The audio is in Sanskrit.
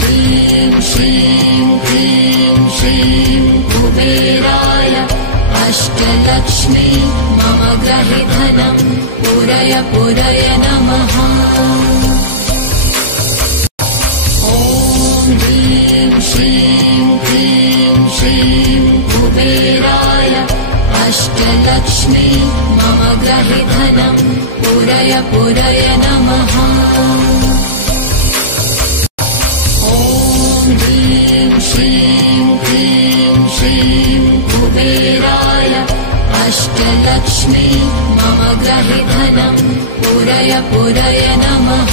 ह्रीं श्रीं क्लीं श्रीं कुबेराय अष्टलक्ष्मी मम गृहे धनं पुरय पुरय नमः। ॐ ह्रीं श्रीं क्लीं श्रीं कुबेराय अष्टलक्ष्मी मम गृहे धनं पुरय पुरय नमः। ॐ ह्रीं श्रीं क्लीं श्रीं कुबेराय अष्टलक्ष्मी मम गृहे धनं पुरय पुरय नमः।